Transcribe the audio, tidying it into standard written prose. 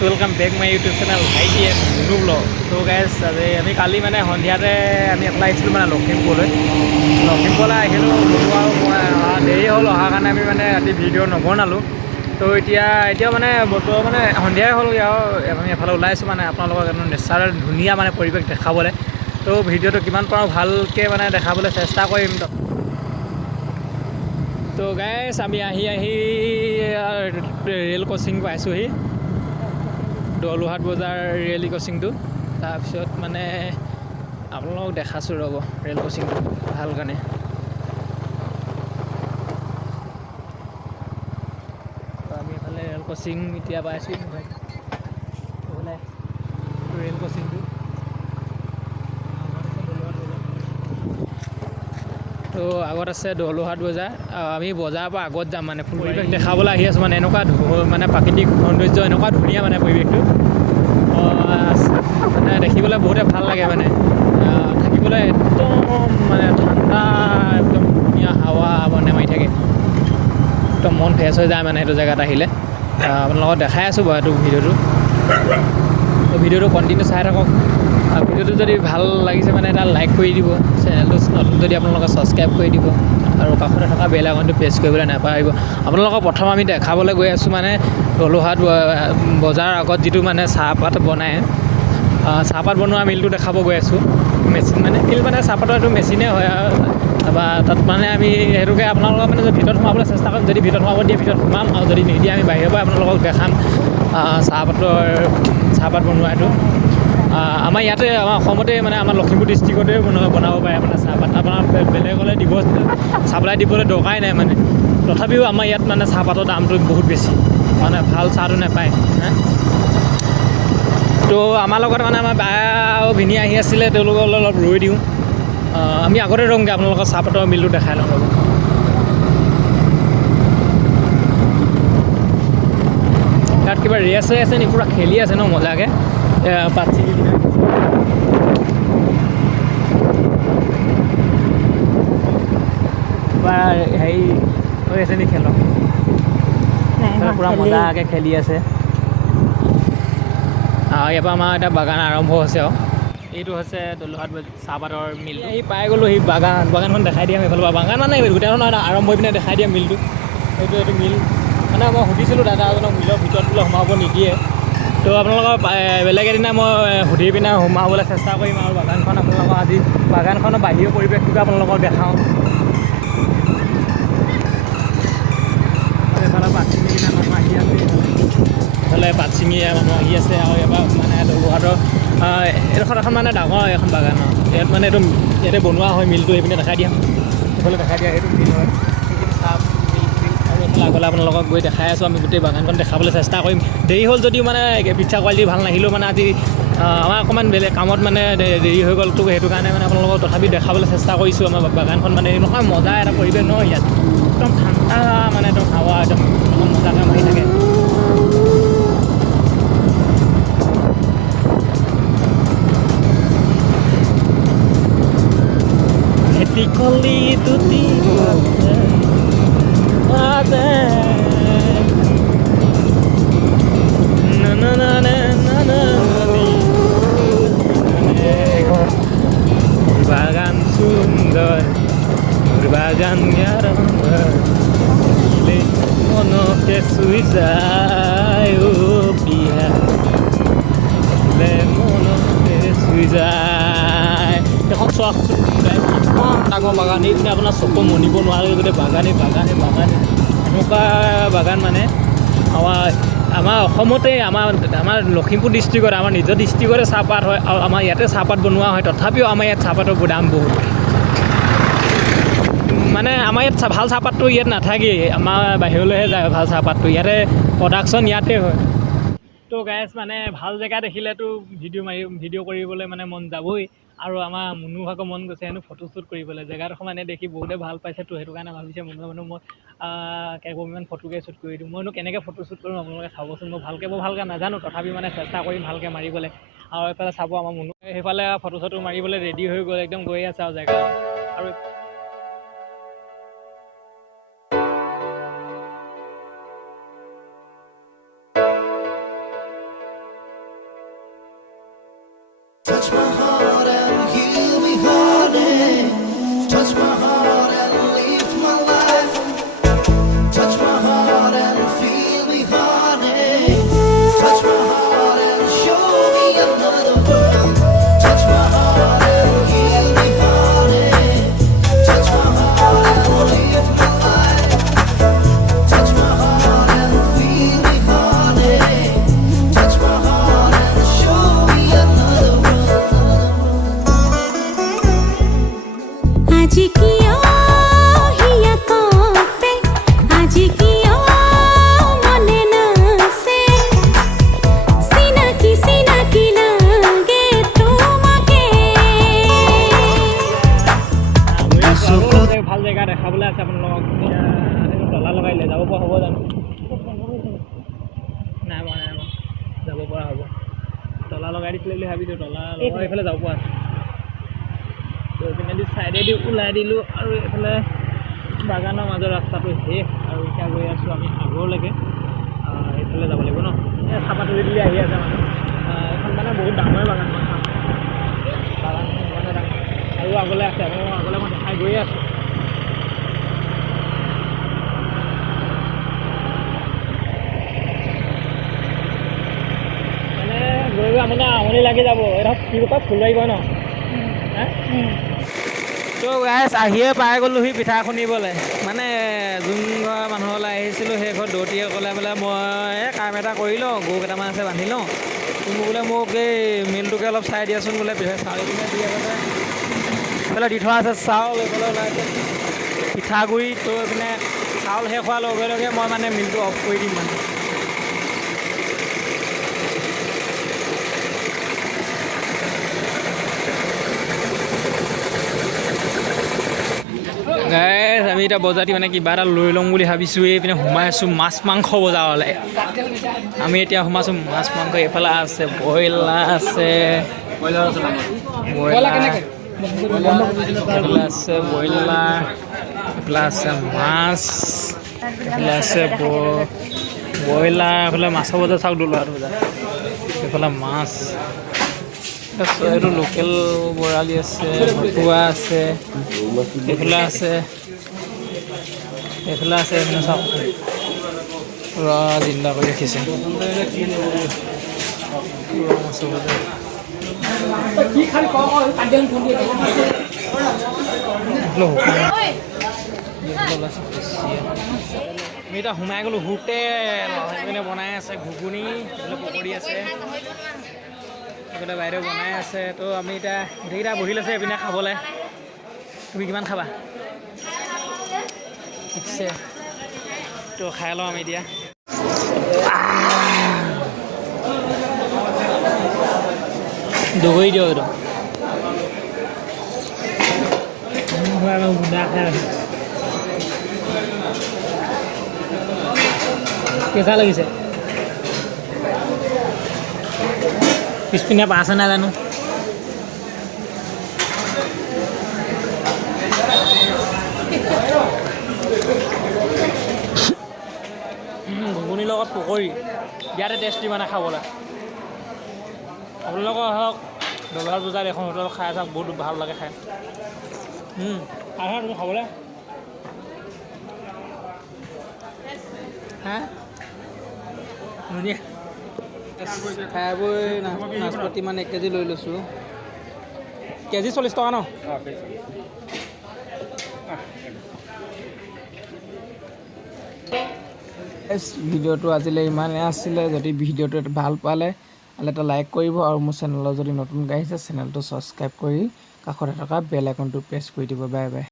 Welcome back my YouTube channel Bhaiti and Munu blog. तो guys আজি আমি কালি মানে সন্ধিয়াতে আমি এপ্লাই আহিছিলোঁ মানে লখিমপুৰলৈ আহিলোঁ। মুনু আৰু মই দেৰি হ'ল অহাৰ কাৰণে আমি মানে ৰাতি ভিডিঅ' নবনালোঁ। তো এতিয়াও মানে বতৰ মানে সন্ধিয়াই হ'লগৈ আৰু আমি এফালে ওলাইছোঁ মানে আপোনালোকক একদম নেচাৰেল ধুনীয়া মানে পৰিৱেশ দেখাবলৈ। তো ভিডিঅ'টো কিমান পাৰোঁ ভালকৈ মানে দেখাবলৈ চেষ্টা কৰিম। তো গাইছ আমি আহি ৰেল ক্ৰছিং পাইছোঁহি, দলুহাট বজাৰ ৰেল ক্ৰছিংটো। তাৰপিছত মানে আপোনালোকক দেখাছোঁ ৰ'ব ৰেল ক্ৰছিংটো ভাল কাৰণে। তো আমি এইফালে ৰেল ক্ৰছিং এতিয়া পাইছোঁ ৰেল ক্ৰছিংটো। তো আগত আছে দলুহাট বজাৰ। আমি বজাৰৰ পৰা আগত যাম মানে পৰিৱেশ দেখাবলৈ আহি আছোঁ মানে এনেকুৱা মানে প্ৰাকৃতিক সৌন্দৰ্য এনেকুৱা ধুনীয়া মানে পৰিৱেশটো মানে দেখিবলৈ বহুতে ভাল লাগে মানে থাকিবলৈ একদম মানে ঠাণ্ডা একদম ধুনীয়া হাৱা মানে মাৰি থাকে, একদম মন ফ্ৰেছ হৈ যায় মানে সেইটো জেগাত আহিলে। আপোনালোকক দেখাই আছোঁ বাৰু এইটো ভিডিঅ'টো কণ্টিনিউ চাই থাকক। ভিডিঅ'টো যদি ভাল লাগিছে মানে এটা লাইক কৰি দিব, চেনেলটো নতুন যদি আপোনালোকে ছাবস্ক্ৰাইব কৰি দিব আৰু কাষতে থকা বেল আইকনটো প্ৰেছ কৰিবলৈ নাপাহৰিব। আপোনালোকক প্ৰথম আমি দেখাবলৈ গৈ আছোঁ মানে দলুহাট বজাৰৰ আগত যিটো মানে চাহপাত বনায়, চাহপাত বনোৱা মিলটো দেখাব গৈ আছোঁ। মেচিন মানে মিল মানে চাহপাতৰ এইটো মেচিনে হয় আৰু তাৰপৰা তাত মানে আমি সেইটোকে আপোনালোকক মানে ভিতৰত সোমাবলৈ চেষ্টা কৰিম। যদি ভিতৰত সোমাব দিয়ে ভিতৰত সোমাম, আৰু যদি নিদিয়ে আমি বাহিৰৰ পৰা আপোনালোকক দেখাম চাহপাত বনোৱা এইটো। আমাৰ ইয়াতে আমাৰ অসমতে মানে আমাৰ লখিমপুৰ ডিষ্ট্ৰিক্টতে বনাব পাৰে মানে চাহপাত। আপোনাৰ বেলেগলৈ চাপ্লাই দিবলৈ দৰকাৰেই নাই মানে। তথাপিও আমাৰ ইয়াত মানে চাহপাতৰ দামটো বহুত বেছি, মানে ভাল চাহটো নাপায়। তো আমাৰ লগত মানে আমাৰ বা আৰু ভিনি আহি আছিলে, তেওঁলোকক অলপ ৰৈ দিওঁ। আমি আগতে ৰওঁগৈ, আপোনালোকৰ চাহপাতৰ মিলটো দেখাই লওঁ ৰ'ব। তাত কিবা ৰেচ হৈ আছে নি, পূৰা খেলি আছে ন মজাকৈ পাত ছিঙি কিনে। কিবা হেৰি হৈ আছে নি খেলক, পূৰা মজাকৈ খেলি আছে। ইয়াৰ পৰা আমাৰ এটা বাগান আৰম্ভ হৈছে আৰু এইটো হৈছে দলুহাট চাহপাতৰ মিল। এই পাই গ'লোঁ সেই বাগানখন দেখাই দিয়াম এইফালৰ পৰা। বাগান মানে গোটেইখন আৰম্ভ হৈ পিনে দেখাই দিয়া মিলটো। এইটো মিল মানে মই সুধিছিলোঁ দাদা এজনক, মিলৰ ভিতৰত বোলে সোমাব নিদিয়ে। তো আপোনালোকৰ বেলেগ এদিনা মই সুধি পিনে সোমাবলৈ চেষ্টা কৰিম আৰু বাগানখন আপোনালোকক আজি বাগানখনৰ বাহিৰৰ পৰিৱেশটোকে আপোনালোকক দেখাওঁ। এইফালে পাত ছিঙি কিনে মানুহ আহি আছে, এইফালে পাত ছিঙি মানুহ আহি আছে। আৰু এবাৰ মানে দলুহাটৰ এইডোখৰত এখন মানে ডাঙৰ এখন বাগান আৰু ইয়াত মানে এইটো ইয়াতে বনোৱা হয় মিলটো। এইপিনে দেখাই দিয়া, এইফালে দেখাই দিয়া সেইটো মিল হয়। সেইখিনি চাহ মিল আৰু এইফালে আগলৈ আপোনালোকক গৈ দেখাই আছোঁ। আমি গোটেই বাগানখন দেখাবলৈ চেষ্টা কৰিম। দেৰি হ'ল যদিও মানে পিক্সাৰ কোৱালিটি ভাল নাহিলেও মানে আজি আমাৰ অকণমান বেলেগ কামত মানে দেৰি হৈ গ'লতো, সেইটো কাৰণে মানে আপোনালোকক তথাপি দেখাবলৈ চেষ্টা কৰিছোঁ। আমাৰ বাগানখন মানে এনেকুৱা মজা এটা পৰিৱেশ নহয় ইয়াত, একদম ঠাণ্ডা মানে একদম হাৱা একদম মজাকৈ মাৰি থাকে। কলি দুটি বাগান সুন্দৰ, বাগান মনকে চুই যায় বিয়া, মনকে চুই যায়। এখন চোৱাচোন ডাঙৰ বাগান, এইপিনে আপোনাৰ চকু মনিব নোৱাৰে, গোটেই বাগানে এনেকুৱা বাগান মানে আমাৰ অসমতে আমাৰ লখিমপুৰ ডিষ্ট্ৰিক্টত আমাৰ নিজৰ ডিষ্ট্ৰিক্টতে চাহপাত হয় আৰু আমাৰ ইয়াতে চাহপাত বনোৱা হয়। তথাপিও আমাৰ ইয়াত চাহপাতৰ দাম বহুত, মানে আমাৰ ইয়াত ভাল চাহপাতটো ইয়াত নাথাকেই, আমাৰ বাহিৰলৈহে যায় ভাল চাহপাতটো। ইয়াতে প্ৰডাকশ্যন ইয়াতে হয়। তো গাইছ মানে ভাল জেগা দেখিলেতো ভিডিঅ' কৰিবলৈ মানে মন যাবই। আৰু আমাৰ মুনু ভাগৰ মন গৈছে হেনো ফটোশ্বুট কৰিবলৈ। জেগাডোখৰ মানে দেখি বহুতে ভাল পাইছেতো, সেইটো কাৰণে ভাবিছে মুনু মই কেইবামান ফটোকে শ্বুট কৰি দিওঁ। মইনো কেনেকৈ ফটোশ্বুট কৰোঁ আপোনালোকে চাবচোন। মই ভালকৈ নাজানো, তথাপি মানে চেষ্টা কৰিম ভালকৈ মাৰিবলৈ। আৰু এইফালে চাব আমাৰ মুনু সেইফালে ফটো চটো মাৰিবলৈ ৰেডি হৈ গ'ল, একদম গৈ আছে আৰু জেগা আৰু যাব পৰা হ'ব তলা লগাই দিছিলে বুলি ভাবিছোঁ তলা লগাই এইফালে যাব পৰা আছে তো এইপিনেদি ছাইডেদি ওলাই দিলোঁ আৰু এইফালে বাগানৰ মাজৰ ৰাস্তাটো শেষ আৰু এতিয়া গৈ আছোঁ আমি আগৰলৈকে এইফালে যাব লাগিব ন এই চাপা তুলি তুলি আহি আছে মানে এইখন মানে বহুত ডাঙৰ বাগানখন বাগানখন মানে ডাঙৰ আৰু আগলৈ আছে আগলৈ মই দেখাই গৈয়ে আছোঁ মানে গৈ গৈ মানে আমনি লাগি যাব এইডোখৰ কি কয় ফুলবাৰী কয় ন তো গাইছ আহিয়ে পাই গ'লোহি পিঠা খুন্দিবলৈ মানে যোন ঘৰ মানুহলৈ আহিছিলোঁ সেই ঘৰত দৌতিয়ে ক'লে বোলে মই কাম এটা কৰি লওঁ গৰু কেইটামান আছে বান্ধি লওঁ তুমি বোলে মোক এই মিলটোকে অলপ চাই দিয়াচোন বোলে চাউল পিনে দি আছে এইফালে দি থোৱা আছে চাউল এইফালে ওলাইছে পিঠাগুড়ি তো এইপিনে চাউল শেষ হোৱাৰ লগে লগে মই মানে মিলটো অফ কৰি দিম মানে গাইছ আমি এতিয়া বজাৰত মানে কিবা এটা লৈ ল'ম বুলি ভাবিছোঁ এইপিনে সোমাই আছোঁ মাছ মাংস বজাৰলৈ আমি এতিয়া সোমাইছোঁ মাছ মাংস এইফালে আছে ব্ৰইলাৰ আছে এইফালে আছে ব্ৰইলাৰ এইফালে আছে মাছ এইফালে আছে ব্ৰইলাৰ এইফালে মাছৰ বজাৰ চাওক দলোৱাটো বজাৰ এইফালে মাছ এইটো লোকেল বৰালি আছে ভকুৱা আছে এইফালে আছে এইপিনে চাওক পুৰা জিন্দা কৰি ৰাখিছে আমি এতিয়া সোমাই গ'লোঁ হোটেল সেইপিনে বনাই আছে ঘুগুনি এইফালে পকৰি আছে এইফালে বাইদেউ বনাই আছে তো আমি এতিয়া গোটেইকেইটা বহি লৈছে এইপিনে খাবলৈ তুমি কিমান খাবা ঠিকছে তো খাই লওঁ আমি এতিয়া দগৰি দিয়ক এইটো গুণ্ডা খাই আছোঁ কেঁচা লাগিছে পিছপিনে পাছে নাজানো ঘুগুনিৰ লগত পকৰি বিয়াতে টেষ্টি মানে খাবলৈ আপোনালোকৰ হওক দলহাৰ বজাৰ এখন হোটেল খাই চাওক বহুত ভাল লাগে খাই আহা তুমি খাবলৈ হা ধুনীয়া খাই বৈ নাচপতি মানে 1 কেজি লৈ লৈছোঁ কেজি 40 টকা ন ভিডিঅ'টো আজিলৈ ইমানেই আছিলে যদি ভিডিঅ'টো ভাল পালে এটা লাইক কৰিব আৰু মোৰ চেনেলত যদি নতুনকৈ আহিছে চেনেলটো ছাবস্ক্ৰাইব কৰি কাষতে থকা বেল আইকনটো প্ৰেছ কৰি দিব বাই বাই